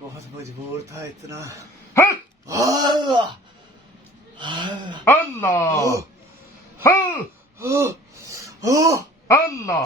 बहुत मजबूर था इतना। अल्लाह अल्लाह अल्लाह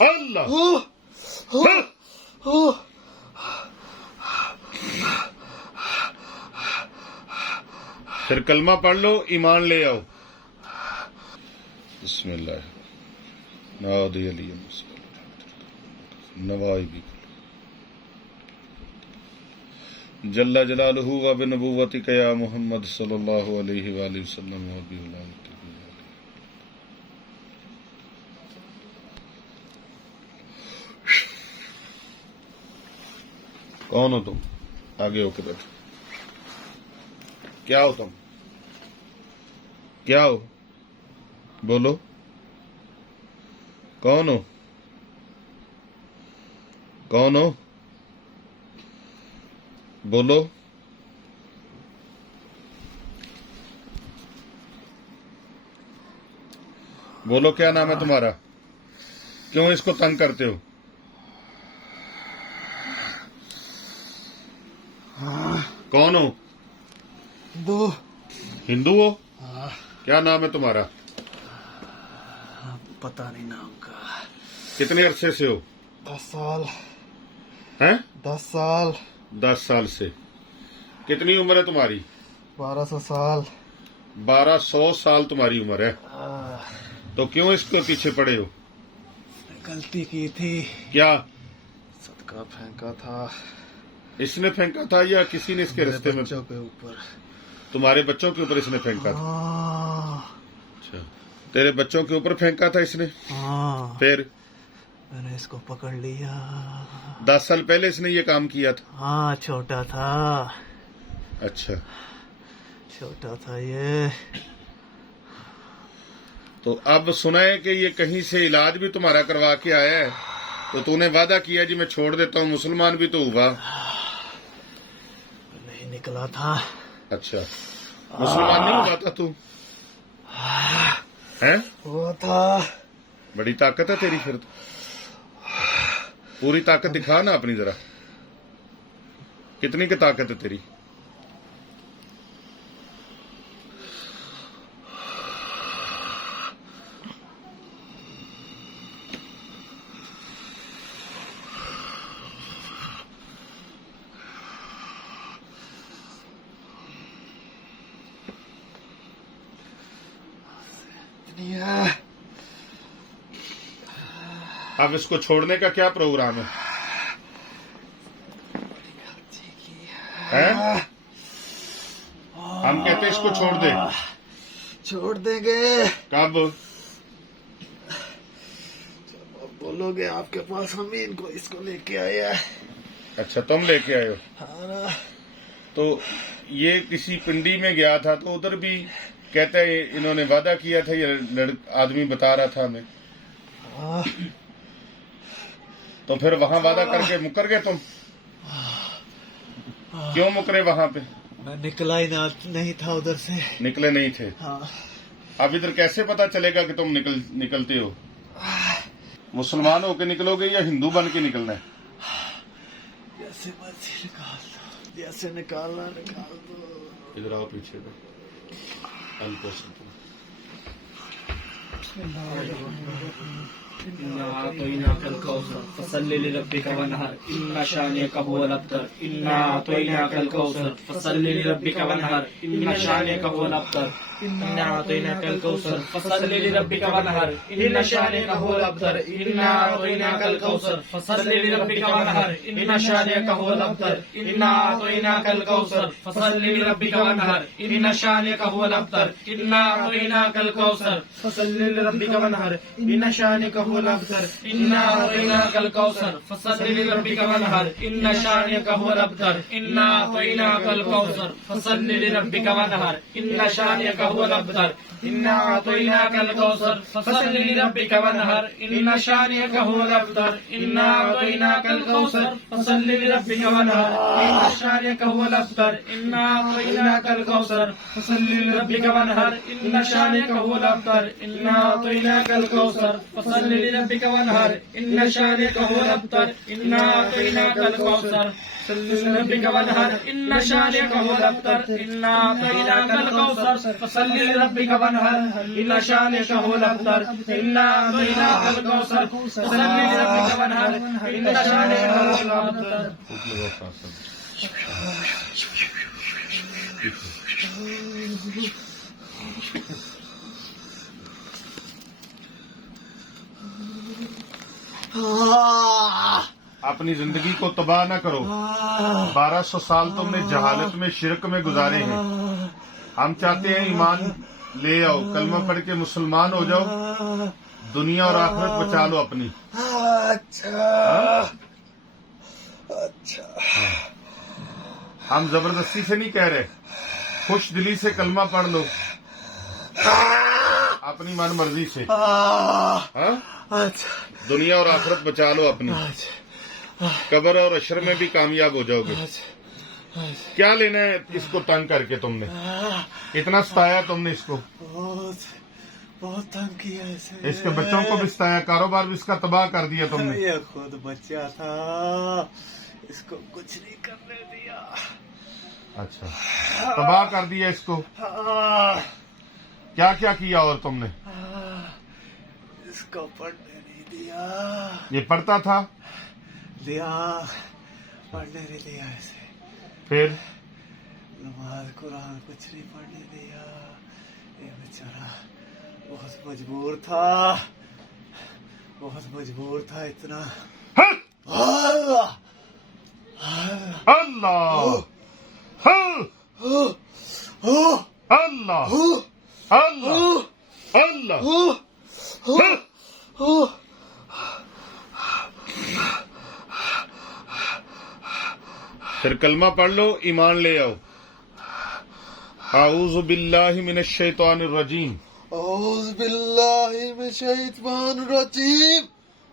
अल्लाह फिर कलमा पढ़ लो, ईमान ले आओ। बिस्मिल्लाह नादी अली नवाई भी जल्ला जलालहू व बिनबुव्वतिक या मुहम्मद सल्लल्लाहु अलैहि वसल्लम व बिउलामतिक। कौन हो तुम? आगे होके बैठो। क्या हो तुम? क्या हो? बोलो, कौन हो? कौन हो? बोलो। बोलो, क्या नाम है तुम्हारा? क्यों इसको तंग करते हो? कौन हो? हिंदू हो? क्या नाम है तुम्हारा? पता नहीं नाम का। कितने अरसे से हो? 10 साल। हैं? 10 साल। 10 साल से। कितनी उम्र है तुम्हारी? 1200 साल। 1200 साल तुम्हारी उम्र है। तो क्यों इसके पीछे पड़े हो? गलती की थी। क्या? सदका फेंका था। इसने फेंका था या किसी ने इसके रास्ते में? बच्चों के ऊपर। तुम्हारे बच्चों के ऊपर इसने फेंका था? अच्छा, तेरे बच्चों के ऊपर फेंका था इसने? फिर मैंने इसको पकड़ लिया। 10 साल पहले इसने ये काम किया था? हाँ, छोटा था। अच्छा, छोटा था ये। तो अब सुना है कि ये कहीं से इलाज भी तुम्हारा करवा के आया है, तो तूने वादा किया जी मैं छोड़ देता हूँ, मुसलमान भी तो हुआ। नहीं निकला था। अच्छा, मुसलमान नहीं हुआ था तू? हैं? हुआ था। बड़ी ताकत है तेरी फिर तो। पूरी ताकत दिखा ना अपनी जरा। कितनी की ताकत है तेरी? अब इसको छोड़ने का क्या प्रोग्राम है? हैं? हम कहते इसको छोड़ दे। छोड़ देंगे। कब? जब आप बोलोगे आपके पास, हम ही इनको इसको लेके आए हैं। अच्छा, तुम लेके आए हो? हाँ ना। तो ये किसी पिंडी में गया था तो उधर भी कहते हैं इन्होंने वादा किया था, ये आदमी बता रहा था हमें। तो फिर वहां वादा करके मुकर गए तुम? क्यों मुकरे वहां पे? मैं निकला ही नहीं था उधर से। निकले नहीं थे? हाँ। अब इधर कैसे पता चलेगा कि तुम निकलते हो? मुसलमान होके निकलोगे या हिंदू बन के निकलना है? जैसे मर्जी निकाल दो, जैसे निकालना निकाल दो। इधर आओ पीछे। इन्ना अतैनाकल कौसर फसल्लि लिरब्बिका वनहर इन्ना शानिअका हुवल अब्तर इन्ना अतैनाकल कौसर फसल्लि लिरब्बिका वनहर इन्ना शानिअका हुवल अब्तर इन्ना अतैनाकल कौसर फसल्लि लिरब्बिका वनहर इन्ना शानिअका हुवल अब्तर इन्ना अतैनाकल कौसर फसल्लि लिरब्बिका वनहर इन्ना शानिअका हुवल अब्तर इन्ना अतैनाकल कौसर फसल्लि लिरब्बिका वनहर इन्ना शानिअका हुवल अब्तर इन्ना अतैनाकल कौसर फसल्लि लिरब्बिका वनहर इन्ना शानिअका हुवल अब्तर इन्ना अतैनाकल कौसर फसल्लि लिरब्बिका वनहर इन्ना शानिअका हुवल अब्तर इन्ना अतैनाकल कौसर फसल्लि लिरब्बिका वनहर इन्ना शानिअका हुवल अब्तर इन्ना अतैनाकल कौसर फसल्लि लिरब्बिका वनहर इन्ना शानिअका हुवल अब्तर इन्ना अतैनाकल कौसर फसल्लि लिरब्बिका वनहर इन्ना शानिअका हुवल अब्तर इन्ना अतैनाकल कौसर फसल्लि लिरब्बिका वनहर इन्ना शानिअका हुवल अब्तर इन्ना अतैनाकल कौसर फसल्लि फसल्लि लिरब्बिका वनहर इन्ना शानिअका हुवल अब्तर इन्ना अतैनाकल कौसर लिरब्बिका वनहर इन्ना शानिअका हुवल अब्तर इन्ना अतैनाकल कौसर फसल्लि लिरब्बिका वनहर इन्ना शानिअका हुवल अब्तर इन्ना अतैनाकल कौसर फसल्लि लिरब्बिका वनहर इन्ना शानिअका हुवल अब्तर। अपनी जिंदगी को तबाह न करो। 1200 साल तुमने जहालत में शिरक में गुजारे हैं। हम चाहते हैं ईमान ले आओ, कलमा पढ़ के मुसलमान हो जाओ, दुनिया और आखिरत बचा लो अपनी। अच्छा हम जबरदस्ती से नहीं कह रहे, खुश दिली से कलमा पढ़ लो अपनी मन मर्जी से। हाँ? दुनिया और आखिरत बचा लो अपनी, कब्र और अशर में भी कामयाब हो जाओगे। क्या लेना है इसको तंग करके? तुमने इतना सताया, तुमने इसको बहुत तंग किया इसे। इसके बच्चों को भी सताया, कारोबार भी इसका तबाह कर दिया तुमने। ये खुद बच्चा था, इसको कुछ नहीं करने दिया। अच्छा, तबाह कर दिया इसको। क्या क्या किया और तुमने? इसको पढ़ने नहीं दिया। ये पढ़ता था? दिया, पढ़ने नहीं दिया इसे। फिर नमाज कुरान कुछ नहीं पढ़ने दिया। ये बेचारा बहुत मजबूर था, बहुत मजबूर था इतना। अल्लाह अल्लाह अल्लाह अल्लाह अल्लाह। फिर कलमा पढ़ लो, ईमान ले आओ। आऊज़ु बिल्लाहि मिनश शैतानिर रजीम। औज़ु बिल्लाहि मिनश शैतानिर रजीम।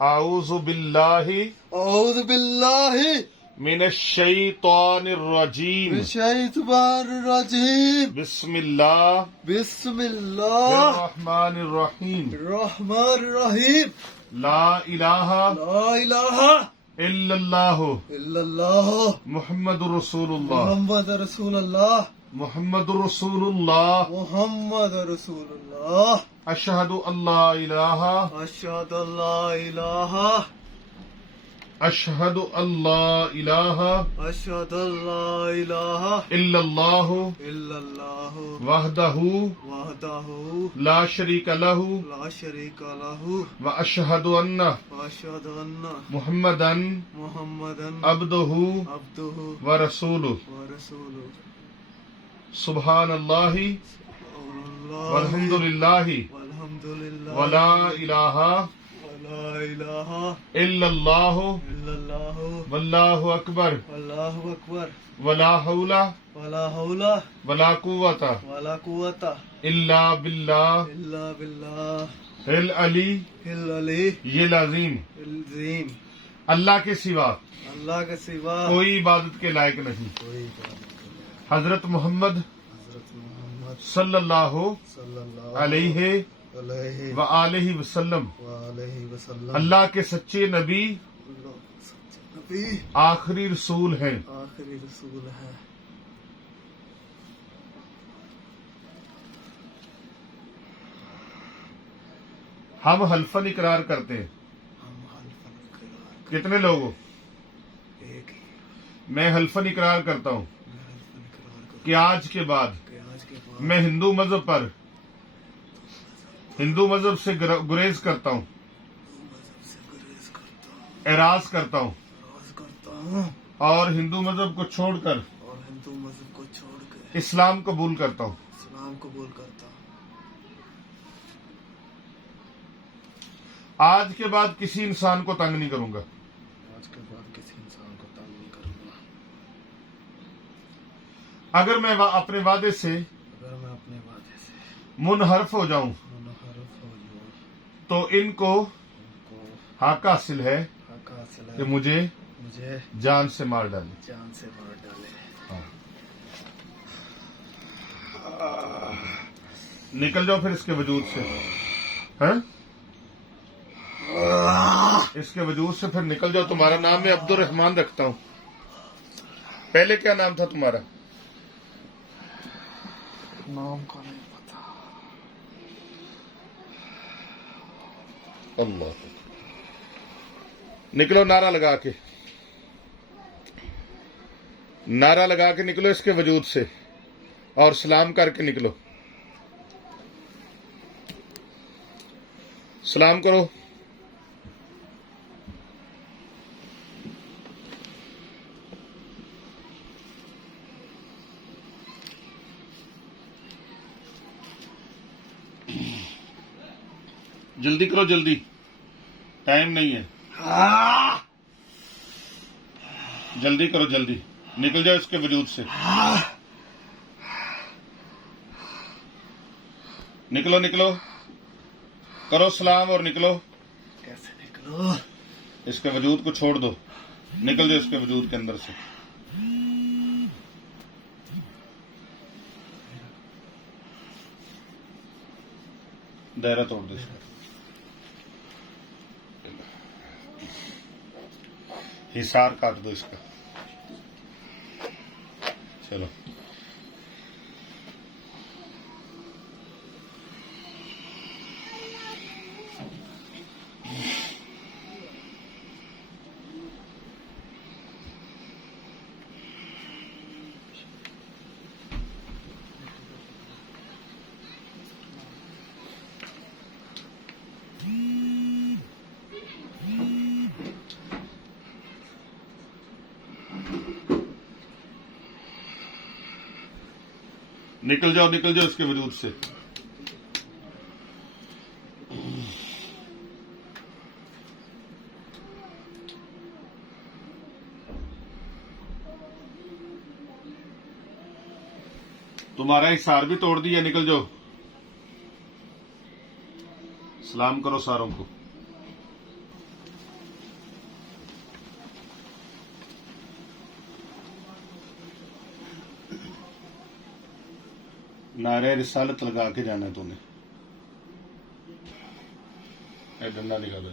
आऊज़ु बिल्लाहि औज़ु बिल्लाहि मिनश शैतानिर रजीम। मिनश शैतानिर रजीम। बिस्मिल्लाह बिस्मिल्लाह रहमानिर रहीम। रहमानिर रहीम। ला इलाहा ला इलाहा इल्लल्लाह इल्लल्लाह मुहम्मदुर रसूलुल्लाह। मोहम्मद रसूलुल्लाह। मुहम्मदुर रसूलुल्लाह। मोहम्मद रसूलुल्लाह। अशहदु अल्ला इलाहा अशहदु अल्ला इलाहा अशहदु अल्ला इलाहा अशहदु अल्ला इलाहा इल्लल्लाह इल्लल्लाह वहदहु वहदहु ला शरीक लहु ला शरीका लहु व अशहदु अन्न अशहदु अन्न मुहम्मदन मुहम्मदन अब्दुहु अब्दुहु व रसूलुहु। व रसूलुहु। सुब्हानल्लाहि वल्हम्दुलिल्लाहि वल्हम्दुलिल्लाह वला इलाहा वला इलाहा इल्लल्लाह इल्लल्लाह वल्लाहु अकबर अल्लाहु अकबर वला हौला वला हौला वला कुव्वता वला कुव्वता इल्ला बिल्लाह इल्ला बिल्लाह हिल अली हिल अली ये लाजीम। इल्जीम। अल्लाह के सिवा अल्लाह के सिवा कोई इबादत के लायक नहीं। कोई बात नहीं। हजरत मोहम्मद हज़रत मोहम्मद सल्लल्लाहु सल्लल्लाहु अलैहि अलैहि व आलिहि वसल्लम वालैहि वसल्लम अल्लाह के सच्चे नबी सच्चे नबी आखिरी रसूल हैं। आखिरी रसूल है। हम हल्फन इकरार करते हैं। हम हल्फन इकरार कितने लोगों? एक ही। मैं हल्फन इकरार करता हूँ मैं हल्फन इकरार करता कि आज के बाद हूं कि आज के बाद मैं हिंदू मजहब पर हिंदू मजहब से गुरेज करता हूँ, मजहब से गुरेज करता हूँ, एराज करता हूँ राज करता हूँ और हिंदू मजहब को छोड़कर और हिंदू मजहब को छोड़ के इस्लाम कबूल करता हूँ। इस्लाम कबूल करता हूँ। आज के बाद किसी इंसान को तंग नहीं करूंगा। आज के बाद किसी इंसान को तंग नहीं करूंगा। अगर मैं अपने वादे से अगर मैं अपने वादे से मुनहरफ हो जाऊं मुनहरफ हो जाऊं तो इनको उनको हक हासिल है हक हासिल कि है मुझे मुझे जान से मार डाले। जान से मार डाले। निकल जाओ फिर इसके वजूद से। हैं? इसके वजूद से फिर निकल जाओ। तुम्हारा नाम मैं अब्दुल रहमान रखता हूँ। पहले क्या नाम था तुम्हारा? नाम का नहीं पता। अल्लाह। निकलो नारा लगा के, नारा लगा के निकलो इसके वजूद से, और सलाम करके निकलो। सलाम करो। जल्दी करो, जल्दी, टाइम नहीं है। जल्दी करो, जल्दी निकल जाओ इसके वजूद से। निकलो, निकलो, करो सलाम और निकलो। कैसे निकलो? इसके वजूद को छोड़ दो, निकल जाओ इसके वजूद के अंदर से। दायरा तोड़ दो इसका, हिसार काट दो इसका। चलो, निकल जाओ, निकल जाओ इसके वजूद से। तुम्हारा हिसार भी तोड़ दिया, निकल जाओ। सलाम करो सारों को। नारे रिसालत लगा के जाना है तूने। डंडा निकालो,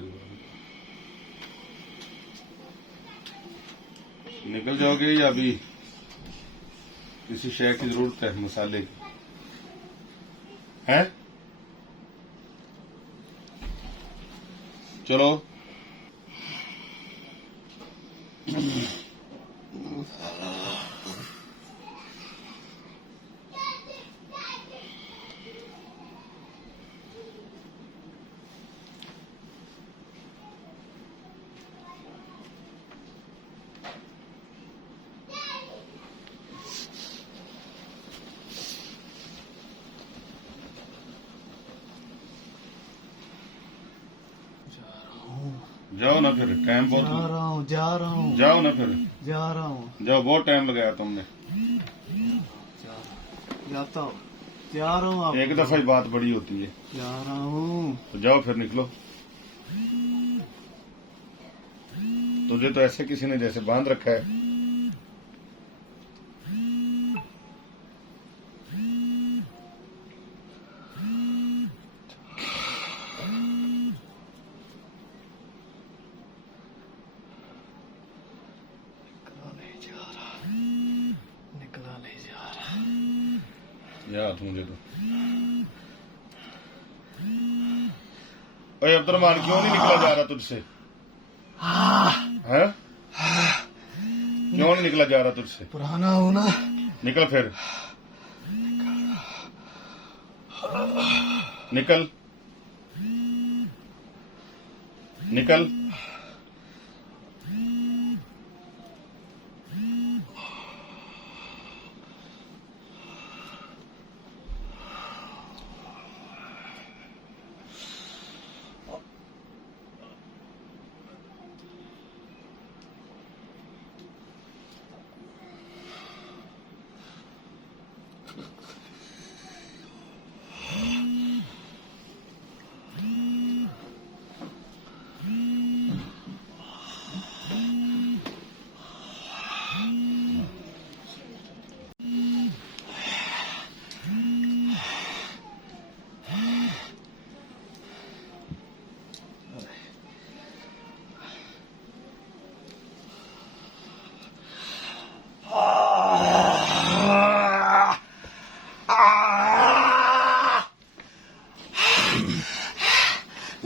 निकल जाओगे या अभी किसी शय की जरूरत है? मसाले की है? चलो, जाओ ना फिर, टाइम बहुत जा रहा हूँ, जा रहा हूँ, जाओ ना फिर, जा रहा हूँ, जाओ, बहुत टाइम लगाया तुमने। जाता हूँ, जा रहा हूँ। एक दफा ही बात बड़ी होती है। जा रहा हूँ। तो जाओ फिर, निकलो। तुझे तो ऐसे किसी ने जैसे बांध रखा है। निकला नहीं जा रहा। याद मुझे तो। ओए अब्दुलरहमान, क्यों नहीं निकला जा रहा तुझसे? है? क्यों नहीं निकला जा रहा तुझसे? पुराना हूं ना। निकल फिर, निकल, निकल।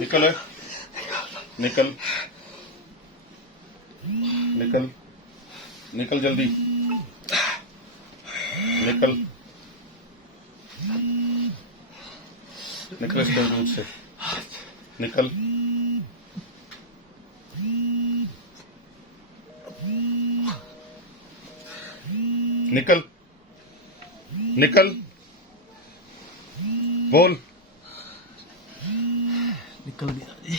निकल निकल निकल निकल जल्दी निकल निकल इस दूध से निकल निकल निकल बोल निकल गया जी।